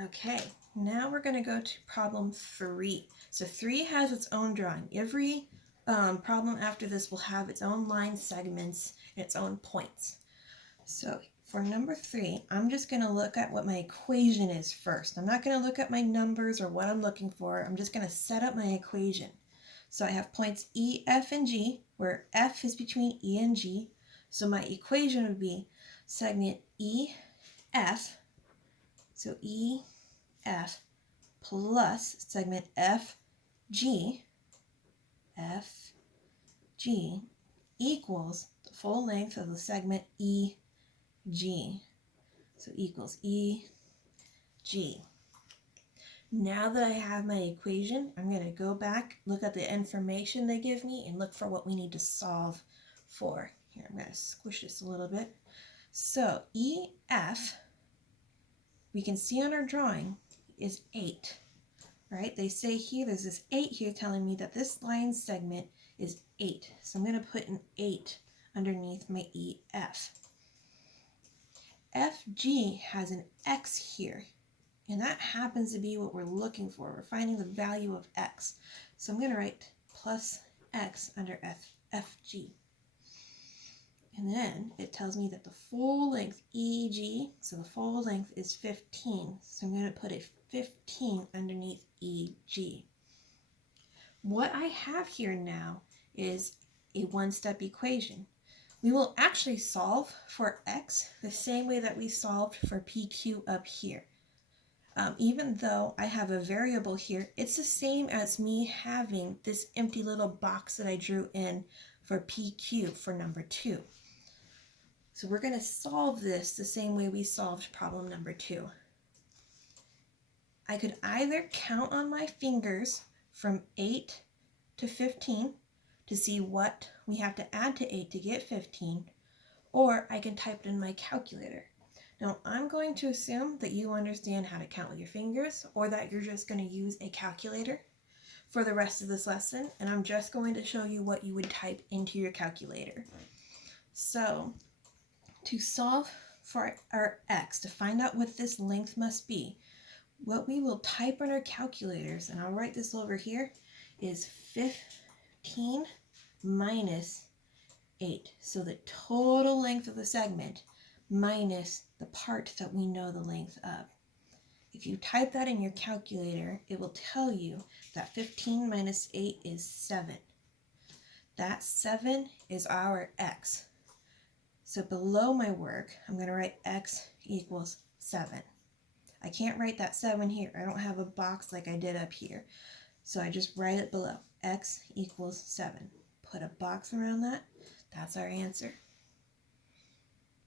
Okay, now we're going to go to problem 3. So 3 has its own drawing. Every problem after this will have its own line segments and its own points. So for number 3, I'm just going to look at what my equation is first. I'm not going to look at my numbers or what I'm looking for. I'm just going to set up my equation. So I have points E, F, and G, where F is between E and G. So my equation would be segment EF, so EF plus segment FG equals the full length of the segment EG. So equals EG. Now that I have my equation, I'm going to go back, look at the information they give me, and look for what we need to solve for. Here, I'm going to squish this a little bit. So EF, we can see on our drawing, is 8. Right? They say here, there's this 8 here telling me that this line segment is 8. So I'm going to put an 8 underneath my EF. FG has an X here, and that happens to be what we're looking for. We're finding the value of X. So I'm going to write plus X under FG. And then it tells me that the full length EG, so the full length is 15. So I'm going to put a 15 underneath EG. What I have here now is a one-step equation. We will actually solve for X the same way that we solved for PQ up here. Even though I have a variable here, it's the same as me having this empty little box that I drew in for PQ for number 2. So we're going to solve this the same way we solved problem number 2. I could either count on my fingers from 8 to 15 to see what we have to add to 8 to get 15, or I can type it in my calculator. Now I'm going to assume that you understand how to count with your fingers, or that you're just going to use a calculator for the rest of this lesson, and I'm just going to show you what you would type into your calculator. So to solve for our X, to find out what this length must be, what we will type on our calculators, and I'll write this over here, is 15 minus 8. So the total length of the segment minus the part that we know the length of. If you type that in your calculator, it will tell you that 15 minus 8 is 7. That 7 is our X. So below my work, I'm going to write X equals 7. I can't write that 7 here. I don't have a box like I did up here. So I just write it below. X equals 7. Put a box around that. That's our answer.